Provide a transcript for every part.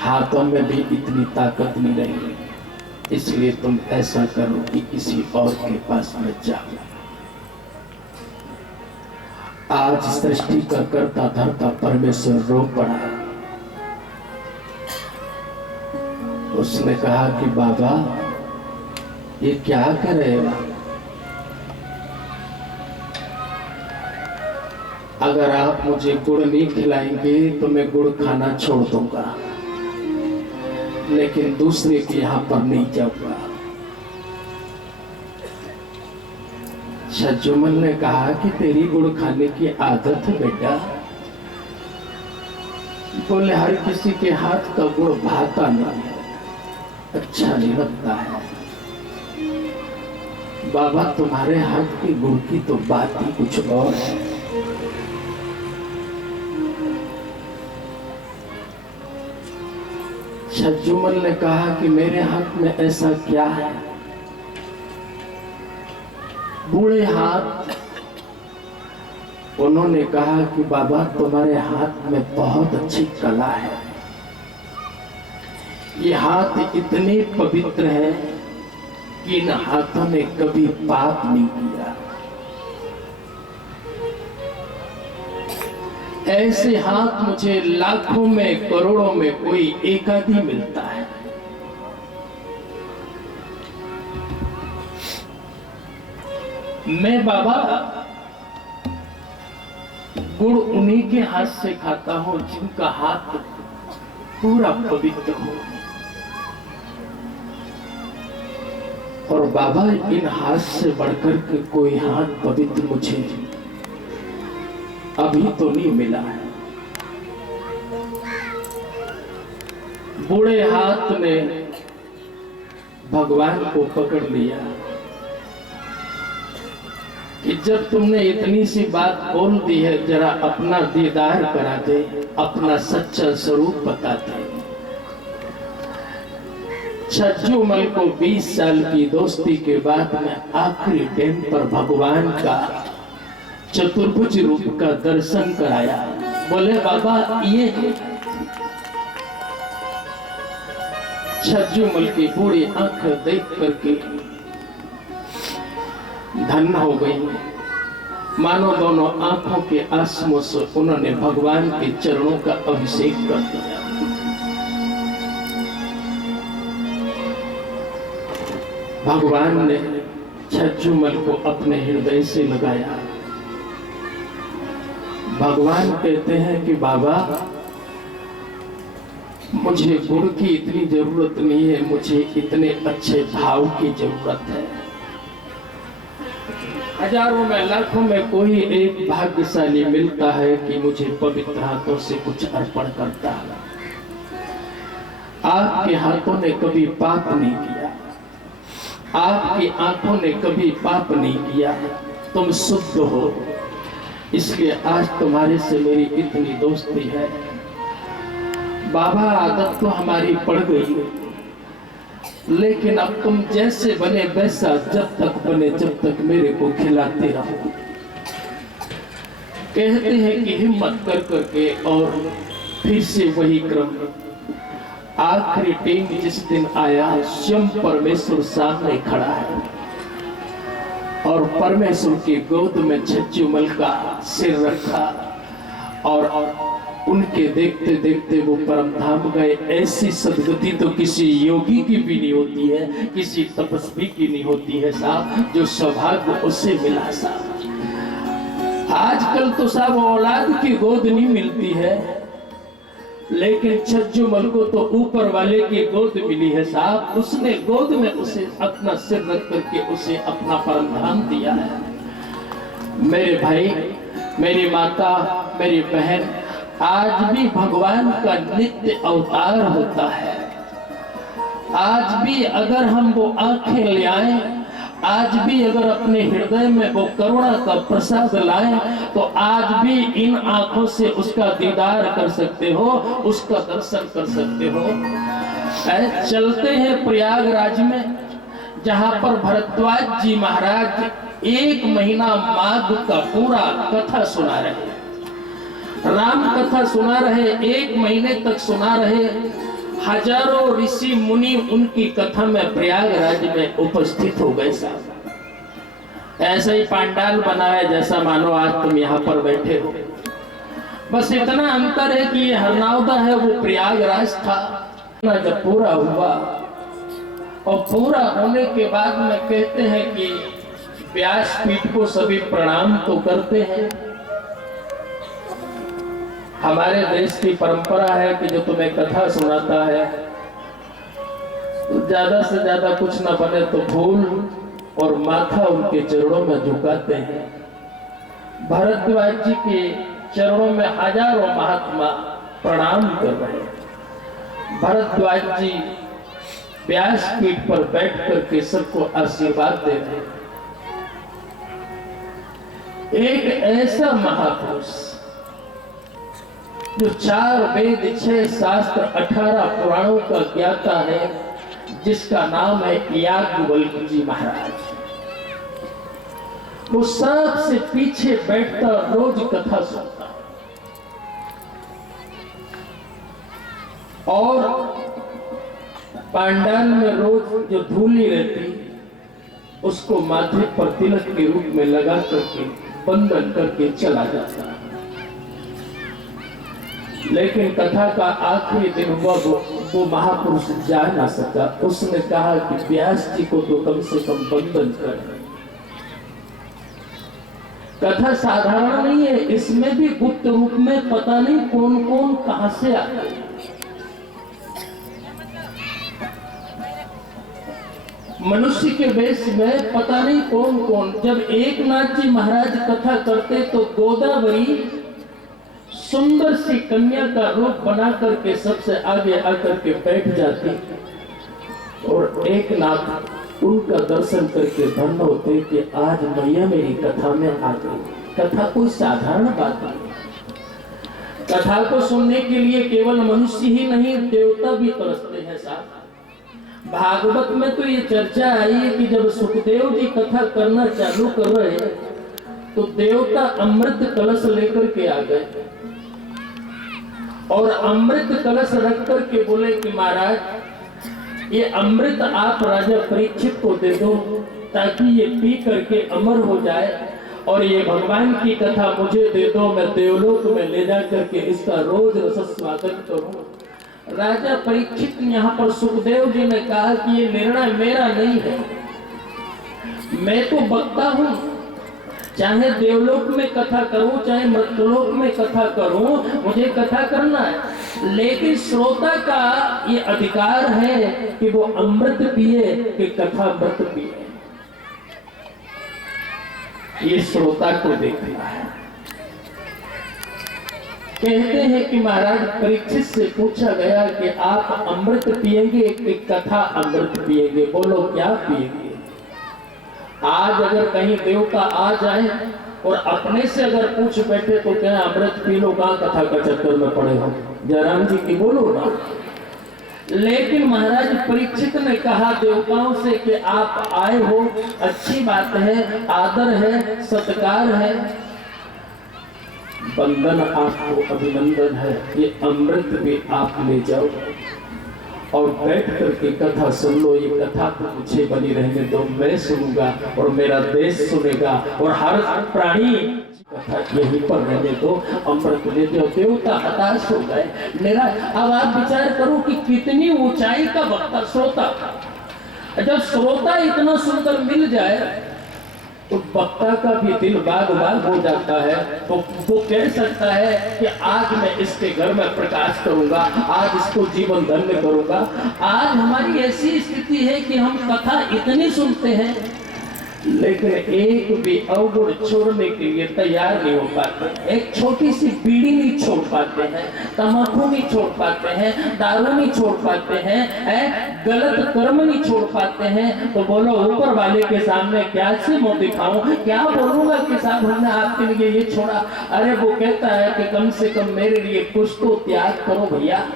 हाथों में भी इतनी ताकत नहीं रही, इसलिए तुम ऐसा करो कि किसी और के पास मत जाओ। आज सृष्टि का कर्ता धर्ता परमेश्वर रो पड़ा। उसने कहा कि बाबा ये क्या करेगा, अगर आप मुझे गुड़ नहीं खिलाएंगे तो मैं गुड़ खाना छोड़ दूंगा, लेकिन दूसरे के यहां पर नहीं जाऊंगा। छज्जुमल ने कहा कि तेरी गुड़ खाने की आदत है बेटा। बोले हर किसी के हाथ का गुड़ भाता नहीं है, अच्छा नहीं लगता है। बाबा तुम्हारे हाथ के गुड़ की तो बात ही कुछ और है। छज्जुमल ने कहा कि मेरे हाथ में ऐसा क्या है। बूढ़े हाथ उन्होंने कहा कि बाबा तुम्हारे हाथ में बहुत अच्छी कला है, ये हाथ इतने पवित्र है कि इन हाथों ने कभी पाप नहीं किया। ऐसे हाथ मुझे लाखों में करोड़ों में कोई एकाध ही मिलता है। मैं बाबा गुड़ उन्हीं के हाथ से खाता हूं जिनका हाथ पूरा पवित्र हो। और बाबा इन हाथ से बढ़कर के कोई हाथ पवित्र मुझे अभी तो नहीं मिला है। बूढ़े हाथ ने भगवान को पकड़ लिया कि जब तुमने इतनी सी बात बोल दी है, जरा अपना दीदार करा दे, अपना सच्चा स्वरूप बता दे। छज्जुमल को 20 साल की दोस्ती के बाद में आखिरी टाइम पर भगवान का चतुर्भुज रूप का दर्शन कराया। बोले बाबा ये छज्जुमल की बूढ़ी आंख देख करके धन्य हो गई, मानो दोनों आंखों के आंसुओं से उन्होंने भगवान के चरणों का अभिषेक कर दिया। भगवान ने छज्जुमल को अपने हृदय से लगाया। भगवान कहते हैं कि बाबा मुझे गुड़ की इतनी जरूरत नहीं है, मुझे इतने अच्छे भाव की जरूरत है। हजारों में लाखों में कोई एक भाग्यशाली मिलता है कि मुझे पवित्र हाथों से कुछ अर्पण करता है। आपके हाथों ने कभी पाप नहीं किया, आपकी आंखों ने कभी पाप नहीं किया, तुम शुद्ध हो, इसलिए आज तुम्हारे से मेरी इतनी दोस्ती है। बाबा आदत तो हमारी पड़ गई, लेकिन अब तुम जैसे बने वैसा जब तक बने, जब तक मेरे को खिलाते रहो। कहते हैं कि हिम्मत कर करके और फिर से वही क्रम। आखिरी टाइम जिस दिन आया, स्वयं परमेश्वर सामने खड़ा है और परमेश्वर की गोद में छज्जुमल का सिर रखा और उनके देखते देखते वो परम धाम गए। ऐसी सदगति तो किसी योगी की भी नहीं होती है, किसी तपस्वी की नहीं होती है साहब, जो सौभाग्य उससे मिला साहब। आजकल तो साहब औलाद की गोद नहीं मिलती है, लेकिन छज्जुमल को तो ऊपर वाले की गोद मिली है साहब। उसने गोद में उसे अपना सिर रख करके उसे अपना परम धाम दिया है। मेरे भाई, मेरी माता, मेरी बहन, आज भी भगवान का नित्य अवतार होता है। आज भी अगर हम वो आंखें ले आए, आज भी अगर अपने हृदय में वो करुणा का प्रसाद लाएं, तो आज भी इन आंखों से उसका दीदार कर सकते हो, उसका दर्शन कर सकते हो। चलते हैं प्रयागराज में, जहां पर भरद्वाज जी महाराज 1 महीना माघ का पूरा कथा सुना रहे, राम कथा सुना रहे, 1 महीने तक सुना रहे। हजारों ऋषि मुनि उनकी कथा में प्रयागराज में उपस्थित हो गए साहब। ऐसा ही पंडाल बनाया जैसा मानो आज तुम यहाँ पर बैठे हो। बस इतना अंतर है कि ये हरनौदा है, वो प्रयागराज था। जब पूरा हुआ और पूरा होने के बाद में कहते हैं कि व्यासपीठ को सभी प्रणाम तो करते हैं। हमारे देश की परंपरा है कि जो तुम्हें कथा सुनाता है तो ज्यादा से ज्यादा कुछ न बने तो फूल और माथा उनके चरणों में झुकाते हैं। भरद्वाज जी के चरणों में हजारों महात्मा प्रणाम कर रहे हैं। भरद्वाज जी व्यासपीठ पर बैठ करके सबको आशीर्वाद दे रहे हैं। एक ऐसा महापुरुष जो 4 वेद 6 शास्त्र 18 पुराणों का ज्ञाता है, जिसका नाम है याज्ञवल्क्य जी महाराज। वो सबसे पीछे बैठता रोज कथा सुनता और पंडाल में रोज जो धूली रहती उसको माथे पर तिलक के रूप में लगा करके बंधन करके चला जाता। लेकिन कथा का आखिरी दिन हुआ, वो महापुरुष जा ना सका। उसने कहा कि व्यास जी को तो कम से कम बंधन कर। कथा साधारण नहीं है, इसमें भी गुप्त रूप में पता नहीं कौन कौन कहां से आते हैं। मनुष्य के वेश में पता नहीं कौन कौन। जब एकनाथ जी महाराज कथा करते तो गोदावरी सुंदर सी कन्या का रूप बना करके सबसे आगे आकर के बैठ जाती और एकनाथ उनका दर्शन करके धन्य होते कि आज मैया मेरी कथा में आ गई। कथा कोई साधारण बात नहीं। कथा को सुनने के लिए केवल मनुष्य ही नहीं, देवता भी तरसते हैं साथ। भागवत में तो ये चर्चा आई है कि जब सुखदेव जी कथा करना चालू कर रहे तो देवता अमृत कलश लेकर के आ गए और अमृत कलश रख करके बोले कि महाराज ये अमृत आप राजा परीक्षित को दे दो ताकि ये पी करके अमर हो जाए, और ये भगवान की कथा मुझे दे दो, मैं देवलोक में ले जा करके इसका रोज रस स्वागत करूं। राजा परीक्षित यहाँ पर सुखदेव जी ने कहा कि ये निर्णय मेरा नहीं है, मैं तो वक्ता हूं, चाहे देवलोक में कथा करूं चाहे मृतलोक में कथा करूं, मुझे कथा करना है। लेकिन श्रोता का ये अधिकार है कि वो अमृत पिए कि कथा अमृत पिए, ये श्रोता को देखना है। कहते हैं कि महाराज परीक्षित से पूछा गया कि आप अमृत पिएंगे कि कथा अमृत पिएंगे? बोलो क्या पिएंगे? आज अगर कहीं देवता आ जाए और अपने से अगर पूछ बैठे तो क्या अमृत पी लो, कहां कथा का चक्कर में पड़े हो? जयराम जी की बोलो ना। लेकिन महाराज परीक्षित ने कहा देवताओं से कि आप आए हो, अच्छी बात है, आदर है, सत्कार है, बंदन आपको अभिनंदन है, ये अमृत भी आप ले जाओ और बैठ करके कथा सुन लो। ये कथा तो मुझे बनी रहने दो, मैं सुनूंगा और मेरा देश सुनेगा और हर प्राणी कथा यहीं पर रहने दो, अमृत ले दो। देवता हताश हो गए, मेरा। अब आप विचार करो कि कितनी ऊंचाई का वक्ता श्रोता था। जब श्रोता इतना सुंदर मिल जाए तो वक्ता का भी दिल बाग बाग हो जाता है। तो वो कह सकता है कि आज मैं इसके घर में प्रकाश करूंगा, आज इसको जीवन धन्य करूंगा। आज हमारी ऐसी स्थिति है कि हम कथा इतनी सुनते हैं लेकिन एक भी अवगुण छोड़ने के लिए तैयार नहीं हो पाते। एक छोटी सी बीड़ी नहीं छोड़ पाते हैं, तम्बाकू नहीं छोड़ पाते हैं, दारू नहीं छोड़ पाते हैं, गलत कर्म नहीं छोड़ पाते हैं। तो बोलो ऊपर वाले के सामने क्या से मुंह दिखाऊं, क्या बोलूंगा कि साहब हमने आपके लिए ये छोड़ा। अरे वो कहता है कि कम से कम मेरे लिए कुछ तो त्याग करो भैया,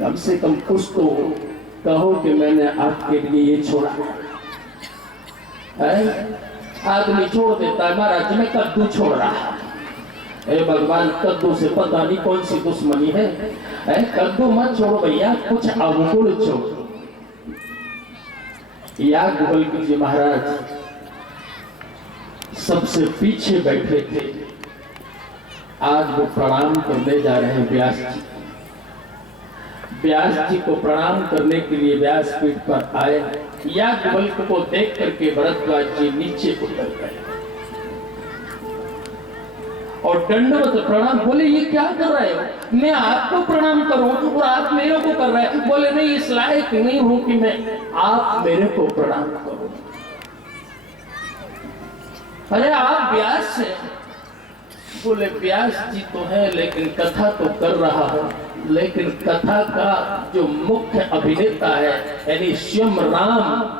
कम से कम कुछ तो कहो कि मैंने आपके लिए ये छोड़ा। आदमी छोड़ देता है, महाराज मैं कद्दू छोड़ रहा, ए भगवान, कद्दू से पता नहीं कौन सी दुश्मनी है। कद्दू मत छोड़ो भैया, कुछ अवगुण छोड़ो। याज्ञवल्क्य जी महाराज सबसे पीछे बैठे थे। आज वो प्रणाम करने जा रहे हैं व्यास जी। व्यास जी को प्रणाम करने के लिए व्यासपीठ पर आए। याज्ञवल्क्य को देख करके भरद्वाज जी नीचे उतर गए और दंडवत प्रणाम। बोले ये क्या कर रहे हो, मैं आपको प्रणाम करूं और आप मेरे को कर रहे हैं। बोले नहीं, इस लायक नहीं हूं कि मैं आप मेरे को प्रणाम करो। अरे आप व्यास से? बोले व्यास जी तो है, लेकिन कथा तो कर रहा हूं, लेकिन कथा का जो मुख्य अभिनेता है यानी स्वयं राम,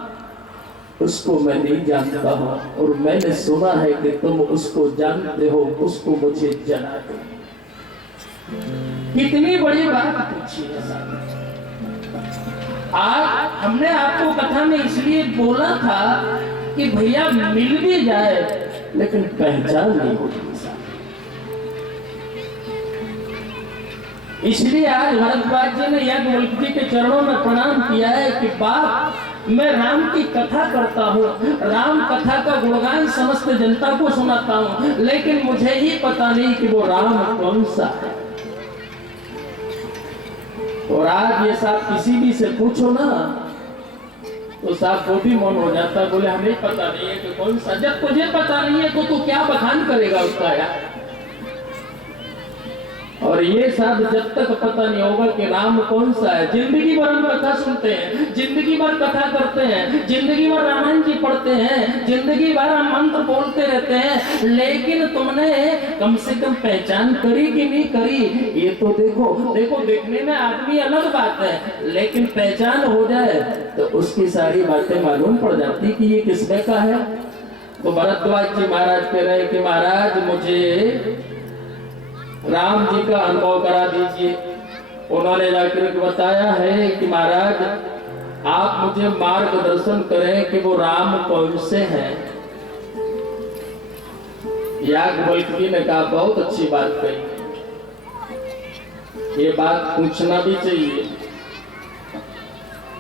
उसको मैं नहीं जानता हूं और मैंने सुना है कि तुम उसको जानते हो, उसको मुझे जना दो। कितनी बड़ी बात पूछी है साहब। आज हमने आपको कथा में इसलिए बोला था कि भैया मिल भी जाए लेकिन पहचान नहीं होती। इसलिए आज भरद्वाज जी ने याज्ञवल्क्य जी के चरणों में प्रणाम किया है कि बाप, मैं राम की कथा करता हूँ, राम कथा का गुणगान समस्त जनता को सुनाता हूँ, लेकिन मुझे ही पता नहीं कि वो राम कौन सा है। और आज ये साहब किसी भी से पूछो ना तो साहब वो भी मौन हो जाता, बोले हमें पता नहीं है कि कौन सा। जब तुझे पता नहीं है तो तू क्या बखान करेगा उसका यार। और ये सब जब तक पता नहीं होगा कि राम कौन सा है, जिंदगी भर हम कथा सुनते हैं, जिंदगी भर कथा करते हैं, जिंदगी भर रामायण जी पढ़ते हैं, जिंदगी भर हम मंत्र बोलते रहते हैं, लेकिन तुमने कम से कम पहचान करी कि नहीं करी? ये तो देखो देखो, देखने में आदमी अलग बात है, लेकिन पहचान हो जाए तो उसकी सारी बातें मालूम पड़ जाती कि ये किसमें का है। तो भरद्वाज जी महाराज कह रहे कि महाराज मुझे राम जी का अनुभव करा दीजिए। उन्होंने जाकर बताया है कि महाराज आप मुझे मार्गदर्शन करें कि वो राम कौन से हैं। याज्ञवल्क्य जी ने कहा बहुत अच्छी बात कही, ये बात पूछना भी चाहिए।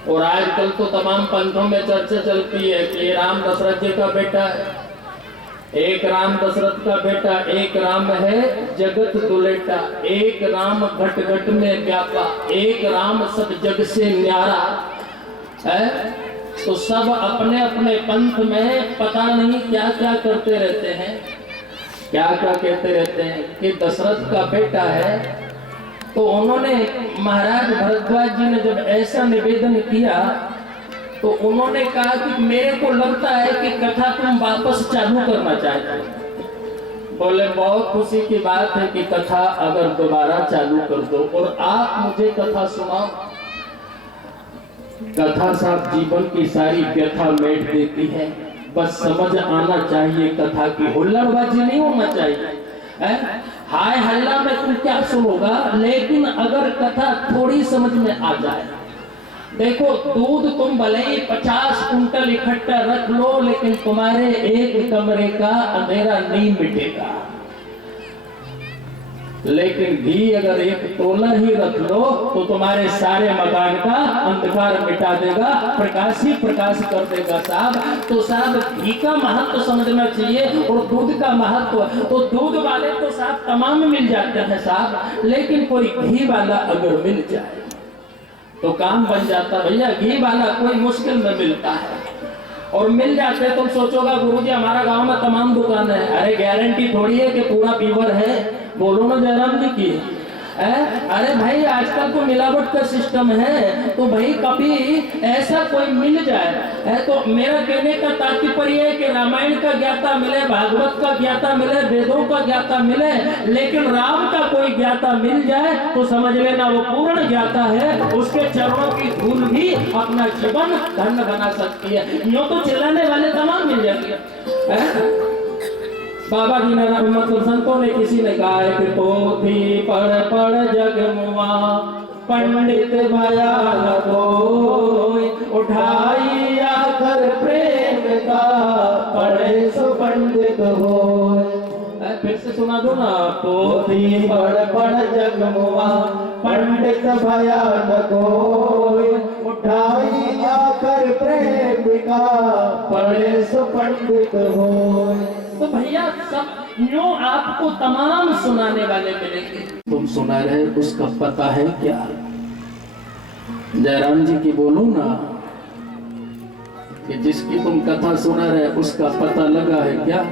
और आजकल तो तमाम पंथों में चर्चा चलती है कि राम दशरथ जी का बेटा है। एक राम दशरथ का बेटा, एक राम है जगत दुलेटा, एक राम घट घट में व्यापा, एक राम सब जग से न्यारा है। तो सब अपने अपने पंथ में पता नहीं क्या क्या करते रहते हैं, क्या क्या कहते रहते हैं कि दशरथ का बेटा है। तो उन्होंने महाराज भरद्वाज जी ने जब ऐसा निवेदन किया तो उन्होंने कहा कि मेरे को लगता है कि कथा तुम वापस चालू करना चाहते हो। बोले बहुत खुशी की बात है कि कथा अगर दोबारा चालू कर दो और आप मुझे कथा सुनाओ। कथा साहब जीवन की सारी व्यथा मेट देती है, बस समझ आना चाहिए कथा की, हुल्लड़बाजी नहीं होना चाहिए। हाय हल्ला में तुम क्या सुनोगा, लेकिन अगर कथा थोड़ी समझ में आ जाए। देखो दूध तुम भले ही 50 कुंटल इकट्ठा रख लो, लेकिन तुम्हारे एक कमरे का अंधेरा नहीं मिटेगा। लेकिन घी अगर एक तोला ही रख लो तो तुम्हारे सारे मकान का अंधकार मिटा देगा, प्रकाश ही प्रकाश कर देगा साहब। तो साहब घी का महत्व समझना चाहिए और दूध का महत्व। तो दूध वाले तो साहब तमाम मिल जाते हैं साहब, लेकिन कोई घी वाला अगर मिल जाए तो काम बन जाता। भैया घी वाला कोई मुश्किल में मिलता है और मिल जाते हैं। तुम सोचोगा गुरुजी हमारा गांव में तमाम दुकान है, अरे गारंटी थोड़ी है कि पूरा पीवर है। बोलो ना जयराम जी की। अरे भाई आजकल तो मिलावट का सिस्टम है, तो भाई कभी ऐसा कोई मिल जाए तो मेरा कहने का तात्पर्य है कि रामायण का ज्ञाता मिले, भागवत का ज्ञाता मिले, वेदों का ज्ञाता मिले, लेकिन राम का कोई ज्ञाता मिल जाए तो समझ लेना वो पूर्ण ज्ञाता है। उसके चरणों की धूल भी अपना जीवन धन्य बना सकती है। यूं तो चिल्लाने वाले तमाम मिल जाएंगे। बाबा जी ने मतलब संतों ने किसी ने कहा है कि पोथी पढ़ पढ़ जग मुआ, पंडित भया न कोई, उठाई आकर प्रेम का, पढ़े सो पंडित हो। फिर से सुना दो ना। पोथी पढ़ पढ़ जग मुआ, पंडित भयानक होय, उठाई आकर प्रेमिका, पढ़े सो पंडित होय। तो भैया सब यूं आपको तमाम सुनाने वाले मिलेंगे। तुम सुना रहे, उसका पता है क्या? जयराम जी की बोलो ना कि जिसकी तुम कथा सुना रहे उसका पता लगा है क्या?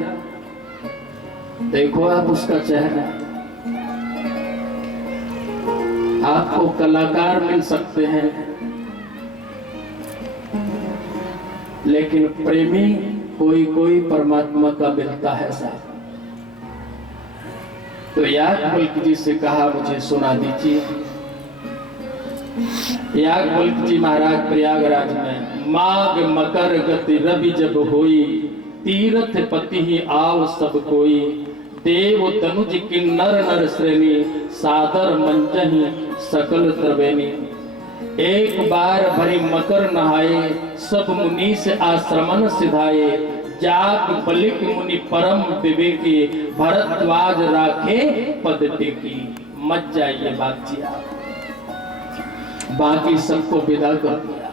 देखो आप उसका चेहरा। आपको कलाकार मिल सकते हैं, लेकिन प्रेमी कोई कोई परमात्मा का मिलता है साहब। तो याज्ञवल्क्य जी से कहा मुझे सुना दीजिए। याज्ञवल्क्य जी महाराज प्रयागराज में माघ मकर गति रवि जब होई, तीर्थ पति ही आव सब कोई, देव तनुज किन्नर नर श्रेणी, सादर मंजहि सकल त्रिवेणी। एक बार भरी मकर नहाए, सब मुनि से आश्रमन सिधाए, जाग बलिक मुनि परम विवेकी, भरद्वाज राखे पद टेकी। मत जाइए बात जी आप, बाकी सबको विदा कर दिया,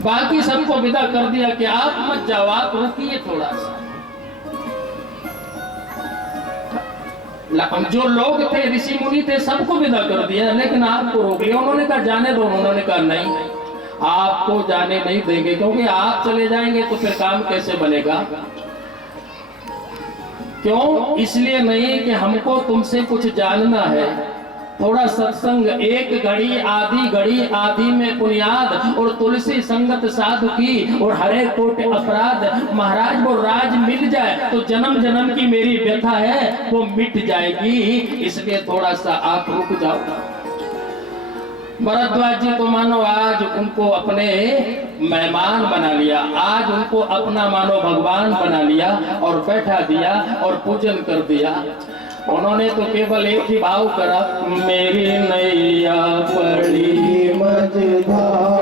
बाकी सबको विदा कर दिया कि आप मत जाओ, आप रुकिए थोड़ा सा। जो लोग थे ऋषि मुनि थे सबको विदा कर दिया, लेकिन आपको रोक लिया। उन्होंने कहा जाने दो, उन्होंने कहा नहीं आपको जाने नहीं देंगे, क्योंकि आप चले जाएंगे तो फिर काम कैसे बनेगा। क्यों? इसलिए नहीं कि हमको तुमसे कुछ जानना है, थोड़ा सत्संग, एक घड़ी आधी में बुनियाद, और तुलसी संगत साधु की, और हरे कोट अपराध। महाराज वो राज मिल जाए तो जन्म जन्म की मेरी व्यथा है वो मिट जाएगी, इसलिए थोड़ा सा आप रुक जाओ। भरद्वाज जी तो मानो आज उनको अपने मेहमान बना लिया, आज उनको अपना मानो भगवान बना लिया, और बैठा दिया और पूजन कर दिया। उन्होंने तो केवल एक ही भाव करा, मेरी नैया पड़ी मझधार